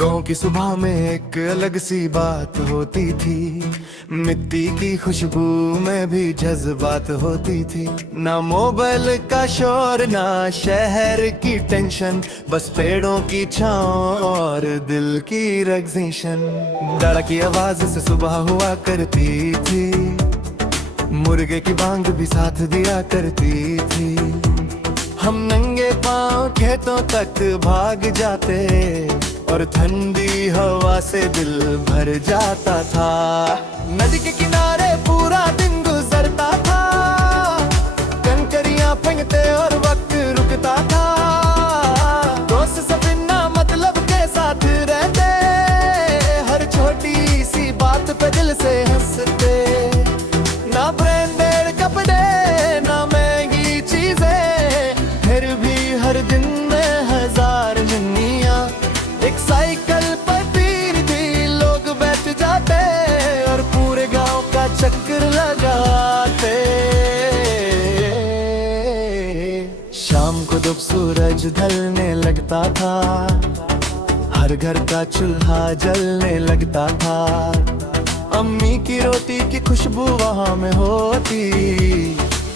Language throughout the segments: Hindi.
गाँव की सुबह में एक अलग सी बात होती थी। मिट्टी की खुशबू में भी जज्बात होती थी। ना मोबाइल का शोर ना शहर की टेंशन, बस पेड़ों की छाँव और दिल की रिलैक्सेशन। दादा की आवाज से सुबह हुआ करती थी, मुर्गे की बांग भी साथ दिया करती थी। हम नंगे पांव खेतों तक भाग जाते और ठंडी हवा से दिल भर जाता था। नदी के किनारे पूरा दिन गुजरता था, कंकरियां फेंकते और वक्त रुकता था। दोस्त सब बिना मतलब के साथ रहते, हर छोटी सी बात पे दिल से हंसते। ना ब्रांडेड कपड़े ना महंगी चीजें, फिर भी हर दिन में हजार मिन्नियां। एक साइकिल पर तीन भी लोग बैठ जाते और पूरे गांव का चक्कर लगाते। शाम को जब सूरज ढलने लगता था, हर घर का चूल्हा जलने लगता था। अम्मी की रोटी की खुशबू वहां में होती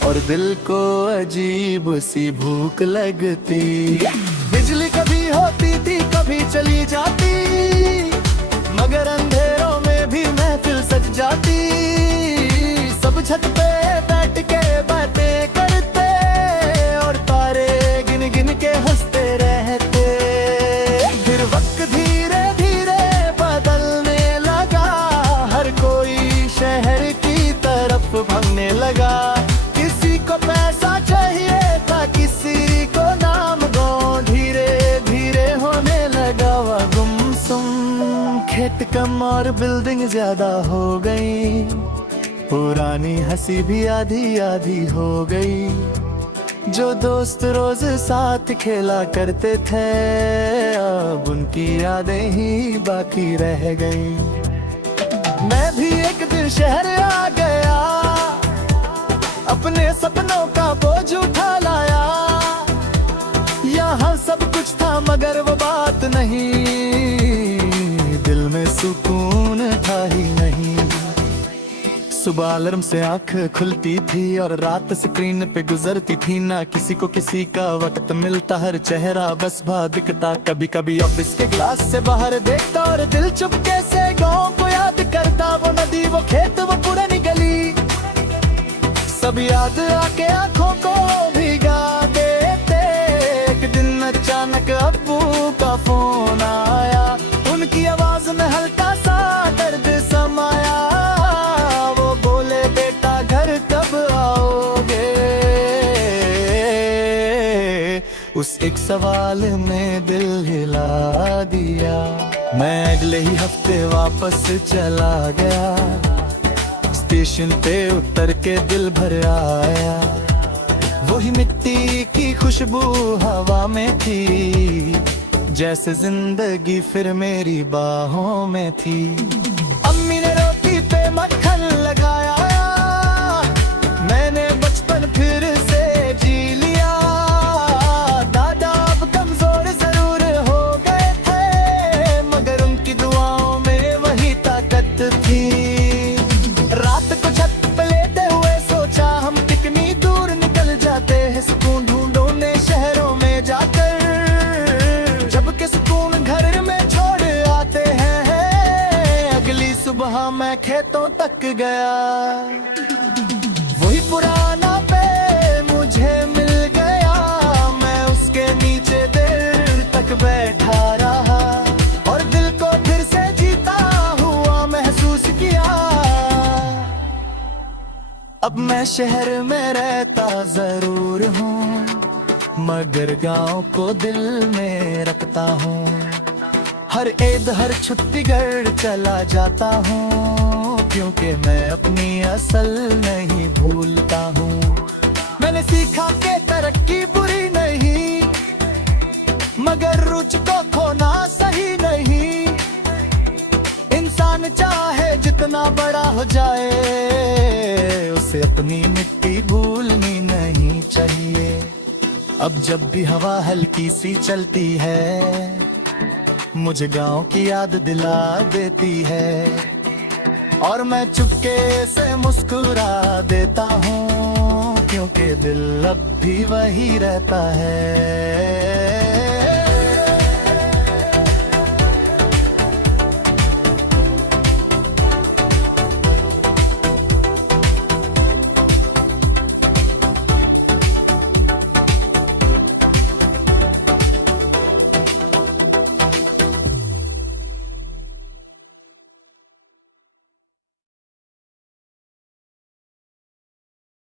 और दिल को अजीब सी भूख लगती। बिजली कभी होती थी कभी चली जाती, मगर अंधेरों में भी महफिल सज जाती। सब छत पे बैठ के बातें करते और तारे गिन गिन के हंसते रहते। फिर वक्त धीरे धीरे बदलने लगा, हर कोई शहर की तरफ भागने लगा। किसी को पैसा चाहिए था, किसी को नाम गाँव, धीरे धीरे होने लगा वह गुमसुम। खेत कम और बिल्डिंग ज्यादा हो गई, पुरानी हंसी भी आधी आधी हो गई। जो दोस्त रोज साथ खेला करते थे, अब उनकी यादें ही बाकी रह गई। मैं भी एक दिन शहर आ गया, अपने सपनों का बोझ उठा लाया। यहाँ सब कुछ था मगर वो बात नहीं, दिल में सुकून था ही नहीं। सुबह अलार्म से आंख खुलती थी और रात स्क्रीन पे गुजरती थी। ना किसी को किसी का वक्त मिलता, हर चेहरा बस भा दिखता। कभी कभी ऑफिस के ग्लास से बाहर देखता और दिल चुपके से गाँव को याद करता। वो नदी वो खेत वो पुरानी गली, सब याद आके आंखों को भिगा देते। एक दिन अचानक अब्बू का फोन आया, उनकी आवाज में हल्का सा दर्द समाया। वो बोले बेटा घर कब आओगे। उस एक सवाल ने दिल हिला दिया। मैं अगले ही हफ्ते वापस चला गया, स्टेशन पे उतर के दिल भर आया। वही मिट्टी की खुशबू हवा में थी, जैसे जिंदगी फिर मेरी बाहों में थी। अम्मी ने रोटी पे मक्खन लगाया, मैंने बचपन फिर से जी लिया। दादा अब कमजोर जरूर हो गए थे, मगर उनकी दुआओं में वही ताकत थी। रात को छत पे लेटे हुए सोचा हम कितनी दूर निकल जाते हैं सुकून ढूंढने शहरों में जाकर, जबकि सुकून घर में छोड़ आते हैं। अगली सुबह मैं खेतों तक गया, वही पुराना पे मुझे मिल गया। मैं उसके नीचे देर तक बैठा रहा और दिल को फिर से जीता हुआ महसूस किया। अब मैं शहर में रहता जरूर हूँ, मगर गांव को दिल में रखता हूँ। हर ईद हर छुट्टी घर चला जाता हूँ, क्योंकि मैं अपनी असल नहीं भूलता हूँ। मैंने सीखा कि तरक्की बुरी नहीं, मगर रुचि को खोना सही नहीं। इंसान चाहे जितना बड़ा हो जाए, उसे अपनी मिट्टी भूलनी नहीं चाहिए। अब जब भी हवा हल्की सी चलती है, मुझे गांव की याद दिला देती है, और मैं चुपके से मुस्कुरा देता हूँ, क्योंकि दिल अब भी वही रहता है।